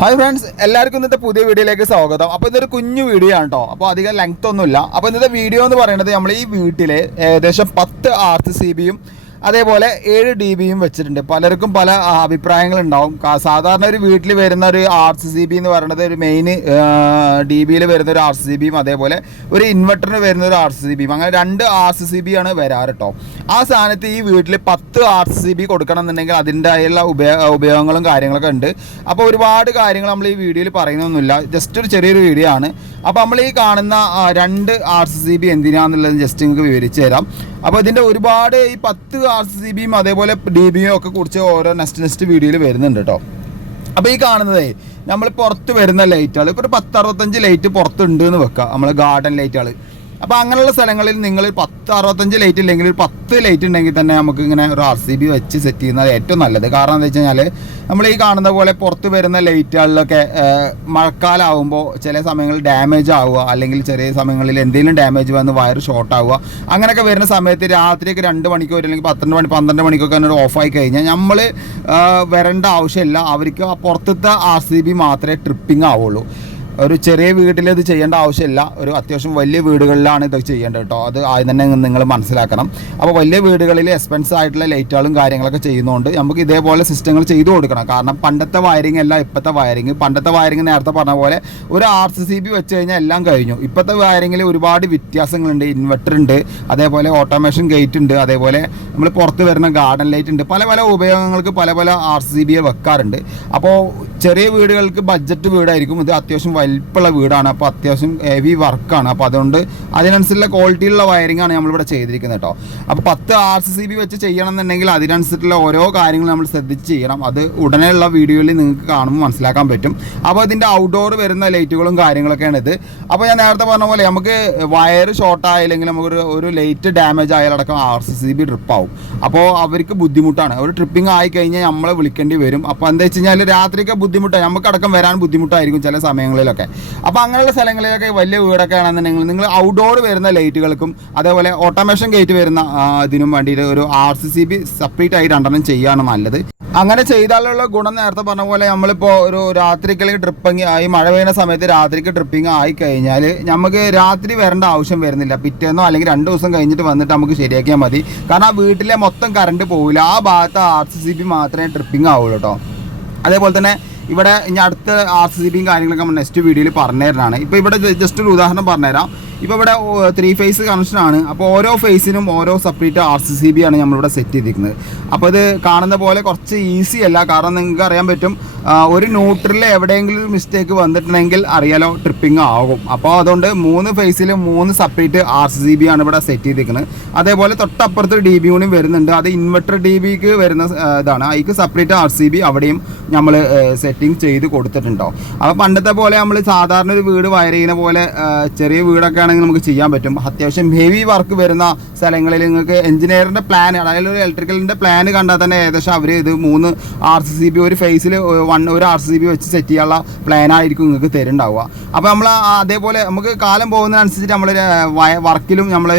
Hi friends എല്ലാവർക്കും ഇന്നത്തെ പുതിയ വീഡിയോയിലേക്ക് സ്വാഗതം. അപ്പോൾ ഇതൊരു കുഞ്ഞു വീഡിയോ ആണ് കേട്ടോ അപ്പോൾ അധികം ലെങ്ത് ഒന്നുമില്ല. അപ്പോൾ ഇന്നത്തെ വീഡിയോ എന്ന് പറയുന്നത് നമ്മൾ ഈ വീട്ടിലെ ഏകദേശം പത്ത് ആർ സി ബിയും അതേപോലെ ഏഴ് ഡി ബിയും വെച്ചിട്ടുണ്ട്. പലർക്കും പല അഭിപ്രായങ്ങളുണ്ടാവും. സാധാരണ ഒരു വീട്ടിൽ വരുന്ന ഒരു ആർ സി സി ബി എന്ന് പറയുന്നത് ഒരു മെയിൻ ഡി ബിയിൽ വരുന്ന ഒരു ആർ സി സി ബിയും അതേപോലെ ഒരു ഇൻവെർട്ടറിന് വരുന്ന ഒരു ആർ സി സി ബിയും അങ്ങനെ രണ്ട് ആർ സി സി ബി ആണ് വരാറ് കേട്ടോ ആ സ്ഥാനത്ത് ഈ വീട്ടിൽ പത്ത് ആർ സി സി ബി കൊടുക്കണം എന്നുണ്ടെങ്കിൽ അതിന്റെതായുള്ള ഉപയോഗ ഉപയോഗങ്ങളും കാര്യങ്ങളൊക്കെ ഉണ്ട്. അപ്പോൾ ഒരുപാട് കാര്യങ്ങൾ നമ്മൾ ഈ വീഡിയോയിൽ പറയുന്നൊന്നുമില്ല. ജസ്റ്റ് ഒരു ചെറിയൊരു വീഡിയോ ആണ്. അപ്പോൾ നമ്മൾ ഈ കാണുന്ന രണ്ട് ആർ സി സി ബി എന്തിനാന്നുള്ളത് ജസ്റ്റ് നിങ്ങൾക്ക് വിവരിച്ചു തരാം. അപ്പോൾ ഇതിന്റെ ഒരുപാട് ഈ പത്ത് ആർ സി ബിയും അതേപോലെ ഡി ബിയും ഒക്കെ കുറിച്ച് ഓരോ നെക്സ്റ്റ് നെക്സ്റ്റ് വീഡിയോയിൽ വരുന്നുണ്ട് കേട്ടോ അപ്പോൾ ഈ കാണുന്നതേ നമ്മൾ പുറത്ത് വരുന്ന ലൈറ്റുകൾ ഇപ്പോൾ ഒരു പത്ത് അറുപത്തഞ്ച് ലൈറ്റ് പുറത്തുണ്ട് എന്ന് വെക്കുക നമ്മൾ ഗാർഡൻ ലൈറ്റുകൾ അപ്പോൾ അങ്ങനെയുള്ള സ്ഥലങ്ങളിൽ നിങ്ങൾ പത്ത് അറുപത്തഞ്ച് ലൈറ്റ് ഇല്ലെങ്കിൽ ഒരു പത്ത് ലൈറ്റ് ഉണ്ടെങ്കിൽ തന്നെ നമുക്ക് ഇങ്ങനെ ഒരു ആർ സി ബി വെച്ച് സെറ്റ് ചെയ്യുന്നത് ഏറ്റവും നല്ലത്. കാരണം എന്താ വെച്ച് കഴിഞ്ഞാൽ നമ്മൾ ഈ കാണുന്ന പോലെ പുറത്ത് വരുന്ന ലൈറ്റുകളിലൊക്കെ മഴക്കാലമാകുമ്പോൾ ചില സമയങ്ങളിൽ ഡാമേജ് ആവുക അല്ലെങ്കിൽ ചെറിയ സമയങ്ങളിൽ എന്തെങ്കിലും ഡാമേജ് വന്ന് വയർ ഷോർട്ട് ആവുക അങ്ങനെയൊക്കെ വരുന്ന സമയത്ത് രാത്രിയൊക്കെ രണ്ട് മണിക്കൂർ അല്ലെങ്കിൽ പന്ത്രണ്ട് മണി പന്ത്രണ്ട് മണിക്കൊക്കെ അങ്ങനെ ഓഫായി കഴിഞ്ഞാൽ നമ്മൾ വരേണ്ട ആവശ്യമില്ല. അവർക്ക് ആ പുറത്തത്തെ ആർ സി ബി മാത്രമേ ട്രിപ്പിംഗ് ആവുള്ളൂ. ഒരു ചെറിയ വീട്ടിൽ ഇത് ചെയ്യേണ്ട ആവശ്യമില്ല. ഒരു അത്യാവശ്യം വലിയ വീടുകളിലാണ് ഇത് ചെയ്യേണ്ടത് കേട്ടോ. അത് ആദ്യം തന്നെ നിങ്ങൾ മനസ്സിലാക്കണം. അപ്പോൾ വലിയ വീടുകളിൽ എക്സ്പെൻസ് ആയിട്ടുള്ള ലൈറ്റുകളും കാര്യങ്ങളൊക്കെ ചെയ്യുന്നതുകൊണ്ട് നമുക്ക് ഇതേപോലെ സിസ്റ്റങ്ങൾ ചെയ്തു കൊടുക്കണം. കാരണം പണ്ടത്തെ വയറിംഗ് അല്ല ഇപ്പോഴത്തെ വയറിംഗ് പണ്ടത്തെ വയറിംഗ് നേരത്തെ പറഞ്ഞ പോലെ ഒരു ആർ സി സി ബി വെച്ച് കഴിഞ്ഞാൽ എല്ലാം കഴിഞ്ഞു. ഇപ്പോഴത്തെ വയറിങ്ങിൽ ഒരുപാട് വ്യത്യാസങ്ങളുണ്ട്. ഇൻവെർട്ടർ ഉണ്ട്. അതേപോലെ ഓട്ടോമേഷൻ ഗേറ്റ് ഉണ്ട്. അതേപോലെ നമ്മൾ പുറത്ത് വരുന്ന ഗാർഡൻ ലൈറ്റ് ഉണ്ട്. പല പല ഉപയോഗങ്ങൾക്ക് പല പല ആർ സി ബിയെ വെക്കാറുണ്ട്. അപ്പോൾ ചെറിയ വീടുകൾക്ക് ബഡ്ജറ്റ് വീടായിരിക്കും. ഇത് അത്യാവശ്യം വലിപ്പമുള്ള വീടാണ്. അപ്പോൾ അത്യാവശ്യം ഹെവി വർക്കാണ് അപ്പോൾ അതുകൊണ്ട് അതിനനുസരിച്ചുള്ള ക്വാളിറ്റിയുള്ള വയറിംഗ് ആണ് നമ്മളിവിടെ ചെയ്തിരിക്കുന്നത് കേട്ടോ. അപ്പോൾ പത്ത് ആർ സി സി ബി വെച്ച് ചെയ്യണം എന്നുണ്ടെങ്കിൽ അതിനനുസരിച്ചുള്ള ഓരോ കാര്യങ്ങളും നമ്മൾ ശ്രദ്ധിച്ച് ചെയ്യണം. അത് ഉടനെയുള്ള വീഡിയോയിൽ നിങ്ങൾക്ക് കാണുമ്പോൾ മനസ്സിലാക്കാൻ പറ്റും. അപ്പോൾ ഇതിന്റെ ഔട്ട്ഡോർ വരുന്ന ലൈറ്റുകളും കാര്യങ്ങളൊക്കെയാണ് ഇത്. അപ്പോൾ ഞാൻ നേരത്തെ പറഞ്ഞ പോലെ നമുക്ക് വയർ ഷോർട്ട് ആയില്ലെങ്കിൽ നമുക്കൊരു ഒരു light damage ആയാലടക്കം R C C B trip ആവും. അപ്പോൾ അവർക്ക് ബുദ്ധിമുട്ടാണ്. ഒരു ട്രിപ്പിംഗ് ആയി കഴിഞ്ഞാൽ നമ്മളെ വിളിക്കേണ്ടി വരും. അപ്പോൾ എന്താ വെച്ച് കഴിഞ്ഞാൽ രാത്രിയൊക്കെ ബുദ്ധിമുട്ടാണ് നമുക്കടക്കം വരാൻ ബുദ്ധിമുട്ടായിരിക്കും ചില സമയങ്ങളിലൊക്കെ. അപ്പോൾ അങ്ങനെയുള്ള സ്ഥലങ്ങളിലൊക്കെ വലിയ വീടൊക്കെ ആണെന്നുണ്ടെങ്കിൽ നിങ്ങൾ ഔട്ട്ഡോർ വരുന്ന ലൈറ്റുകൾക്കും അതേപോലെ ഓട്ടോമേഷൻ ഗേറ്റ് വരുന്ന ഇതിനും വേണ്ടിയിട്ട് ഒരു R C C B separate ആയിട്ട് രണ്ടെണ്ണം ചെയ്യുകയാണ് നല്ലത്. അങ്ങനെ ചെയ്താലുള്ള ഗുണം നേരത്തെ പറഞ്ഞ പോലെ നമ്മളിപ്പോൾ ഒരു രാത്രിക്കലേക്ക് ട്രിപ്പിങ് ആയി മഴ പെയ്യുന്ന സമയത്ത് രാത്രിക്ക് ഡ്രിപ്പിംഗ് ആയി കഴിഞ്ഞാൽ നമുക്ക് രാത്രി വരേണ്ട ആവശ്യം വരുന്നില്ല. പിറ്റേന്നോ അല്ലെങ്കിൽ രണ്ട് ദിവസം കഴിഞ്ഞിട്ട് വന്നിട്ട് നമുക്ക് ശരിയാക്കിയാൽ മതി. കാരണം ആ വീട്ടിലെ മൊത്തം കറണ്ട് പോവില്ല. ആ ഭാഗത്ത് ആർ സി സി ബി മാത്രമേ ഡ്രിപ്പിംഗ് ആവുള്ളൂ കേട്ടോ അതേപോലെ തന്നെ ഇവിടെ ഇനി അടുത്ത ആർ സി ബിയും കാര്യങ്ങളൊക്കെ നമ്മൾ നെക്സ്റ്റ് വീഡിയോയിൽ പറഞ്ഞു തരുന്നതാണ് ഇപ്പോൾ ഇവിടെ ജസ്റ്റ് ഒരു ഉദാഹരണം പറഞ്ഞുതരാം ഇപ്പോൾ ഇവിടെ ത്രീ ഫേസ് കണക്ഷനാണ് അപ്പോൾ ഓരോ ഫേസിനും ഓരോ separate R C C B ആണ് നമ്മളിവിടെ സെറ്റ് ചെയ്തിരിക്കുന്നത്. അപ്പോൾ ഇത് കാണുന്ന പോലെ കുറച്ച് ഈസി അല്ല. കാരണം നിങ്ങൾക്ക് അറിയാൻ പറ്റും ഒരു ന്യൂട്രലിൽ എവിടെയെങ്കിലും ഒരു മിസ്റ്റേക്ക് വന്നിട്ടുണ്ടെങ്കിൽ അറിയാലോ ട്രിപ്പിംഗ് ആകും അപ്പോൾ അതുകൊണ്ട് മൂന്ന് ഫേസിൽ മൂന്ന് സെപ്പറേറ്റ് ആർ സി ബി ആണ് ഇവിടെ സെറ്റ് ചെയ്തിരിക്കുന്നത്. അതേപോലെ തൊട്ടപ്പുറത്ത് ഡി ബി യൂണിയും വരുന്നുണ്ട്. അത് ഇൻവെർട്ടർ ഡി ബിക്ക് വരുന്ന ഇതാണ്. അതിക്ക് സെപ്പറേറ്റ് ആർ സി ബി അവിടെയും നമ്മൾ സെറ്റിംഗ് ചെയ്ത് കൊടുത്തിട്ടുണ്ടോ. അപ്പോൾ പണ്ടത്തെ പോലെ നമ്മൾ സാധാരണ ഒരു വീട് വയർ ചെയ്യുന്ന പോലെ ചെറിയ വീടൊക്കെ ആണെങ്കിൽ നമുക്ക് ചെയ്യാൻ പറ്റും. അത്യാവശ്യം ഹെവി വർക്ക് വരുന്ന സ്ഥലങ്ങളിൽ നിങ്ങൾക്ക് എഞ്ചിനീയറിന്റെ പ്ലാൻ അതായത് ഒരു ഇലക്ട്രിക്കലിന്റെ പ്ലാൻ കണ്ടാൽ തന്നെ ഏകദേശം അവർ ഇത് മൂന്ന് ആർ സി ബി ഒരു ഫേസിൽ വൺ ഒരു ആർ സി ബി വെച്ച് സെറ്റ് ചെയ്യാനുള്ള പ്ലാൻ ആയിരിക്കും നിങ്ങൾക്ക് തരുന്നുണ്ടാവുക. അപ്പോൾ നമ്മൾ അതേപോലെ നമുക്ക് കാലം പോകുന്നതിനനുസരിച്ച് നമ്മൾ വർക്കിലും നമ്മൾ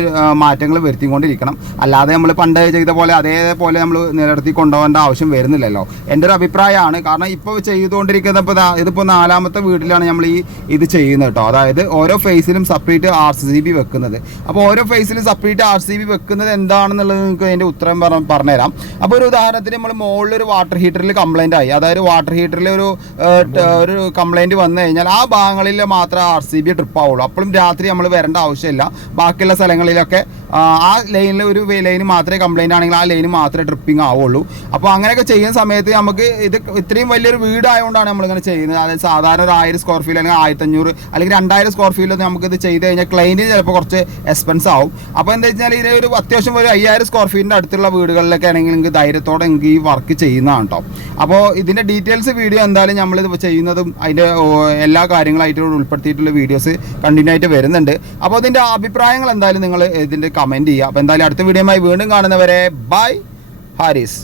മാറ്റങ്ങൾ വരുത്തിക്കൊണ്ടിരിക്കണം. അല്ലാതെ നമ്മൾ പണ്ട് ചെയ്ത പോലെ അതേപോലെ നമ്മൾ നിലനിർത്തി കൊണ്ടുപോകേണ്ട ആവശ്യം വരുന്നില്ലല്ലോ. എന്റെ ഒരു അഭിപ്രായമാണ്. കാരണം ഇപ്പോൾ ചെയ്തുകൊണ്ടിരിക്കുന്ന ഇപ്പോൾ ഇതിപ്പോൾ നാലാമത്തെ വീട്ടിലാണ് നമ്മൾ ഈ ഇത് ചെയ്യുന്നത് കേട്ടോ. അതായത് ഓരോ ഫേസിലും സെപ്പറേറ്റ് ആർ സി ബി വെക്കുന്നത്. അപ്പോൾ ഓരോ ഫേസിലും സെപ്പറേറ്റ് ആർ സി ബി വെക്കുന്നത് എന്താണെന്നുള്ളത് നിങ്ങൾക്ക് അതിന്റെ ഉത്തരം പറഞ്ഞു പറഞ്ഞുതരാം. അപ്പോൾ ഒരു ഉദാഹരണത്തിന് നമ്മൾ മുകളിൽ ഒരു വാട്ടർ ഹീറ്ററിൽ കംപ്ലൈന്റ് ആയി. അതായത് വാട്ടർ ഹീറ്ററിൽ ഒരു ഒരു കംപ്ലൈന്റ് വന്നു കഴിഞ്ഞാൽ ആ ഭാഗങ്ങളിൽ മാത്രമേ ആർ സി ബി ട്രിപ്പ് ആവുള്ളൂ. അപ്പോഴും രാത്രി നമ്മൾ വരേണ്ട ആവശ്യമില്ല. ബാക്കിയുള്ള സ്ഥലങ്ങളിലൊക്കെ ആ, ലൈനിൽ ഒരു ലൈന് മാത്രമേ കംപ്ലൈന്റ് ആണെങ്കിൽ ആ ലൈന് മാത്രമേ ട്രിപ്പിംഗ് ആവുള്ളൂ. അപ്പോൾ അങ്ങനെയൊക്കെ ചെയ്യുന്ന സമയത്ത് നമുക്ക് ഇത് ഇത്രയും വലിയൊരു വീടായതുകൊണ്ടാണ് നമ്മളിങ്ങനെ ചെയ്യുന്നത്. അതായത് സാധാരണ ഒരു ആയിരം സ്ക്വയർ ഫീറ്റ് അല്ലെങ്കിൽ ആയിരത്തഞ്ഞൂറ് അല്ലെങ്കിൽ രണ്ടായിരം സ്ക്വയർ ഫീൽ ഇത് ചെയ്ത് കഴിഞ്ഞാൽ ക്ലൈന്റിന് ചിലപ്പോൾ കുറച്ച് എക്സ്പെൻസ് ആവും. അപ്പോൾ എന്താ വെച്ചാൽ ഇതിന് ഒരു അത്യാവശ്യം ഒരു അയ്യായിരം സ്ക്വയർ ഫീറ്റിന്റെ അടുത്തുള്ള വീടുകളിലൊക്കെ ആണെങ്കിൽ നിങ്ങൾക്ക് ധൈര്യത്തോടെ എനിക്ക് ഈ വർക്ക് ചെയ്യുന്നതാണ് കേട്ടോ അപ്പോൾ ഇതിന്റെ ഡീറ്റെയിൽസ് വീഡിയോ എന്തായാലും നമ്മളിത് ചെയ്യുന്നതും അതിന്റെ എല്ലാ കാര്യങ്ങളായിട്ട് ഉൾപ്പെടുത്തിയിട്ടുള്ള വീഡിയോസ് കണ്ടിന്യൂ ആയിട്ട് വരുന്നുണ്ട്. അപ്പോൾ അതിന്റെ അഭിപ്രായങ്ങൾ എന്തായാലും നിങ്ങൾ ഇതിന്റെ കമന്റ് ചെയ്യുക. അപ്പോൾ എന്തായാലും അടുത്ത വീഡിയോയുമായി വീണ്ടും കാണുന്നവരെ ബൈ ഹാരിസ്